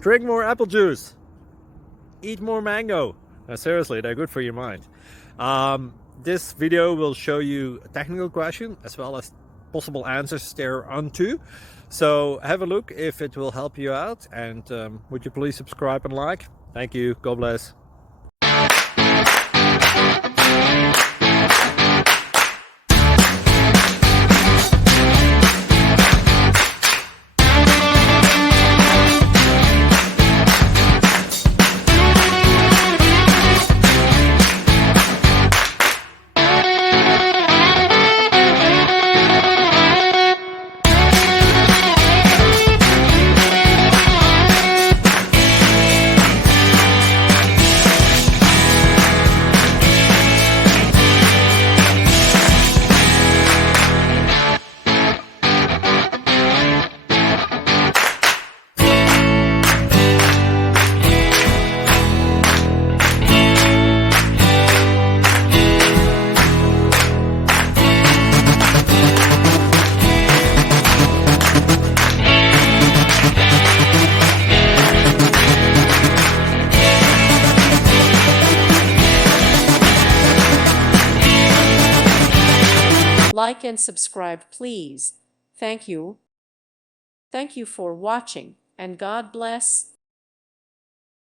Drink more apple juice. Eat more mango. No, seriously, they're good for your mind. This video will show you a technical question as well as possible answers thereunto. So have a look if it will help you out, and would you please subscribe and like? Thank you. God bless. Like and subscribe, please. Thank you. Thank you for watching, and God bless.